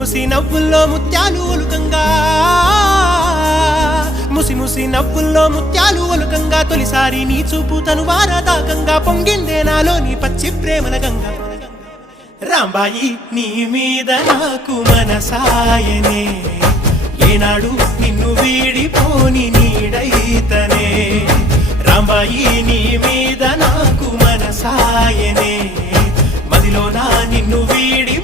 ముసి నవ్వుల్లో ముత్యాలు ఒలుకంగా ముసి నవ్వుల్లో ముత్యాలు ఒలుకంగా తొలిసారి నీ చూపు తను వారదాకంగా పొంగిందే నాలో నీ పచ్చి ప్రేమల గంగా రాంబాయి నీ మీద నాకు మనసాయనే ఏనాడు నిన్ను వీడిపోని నీడైతనే రాంబాయి నీ మీద నాకు మనసాయనే మదిలో నా నిన్ను వీడి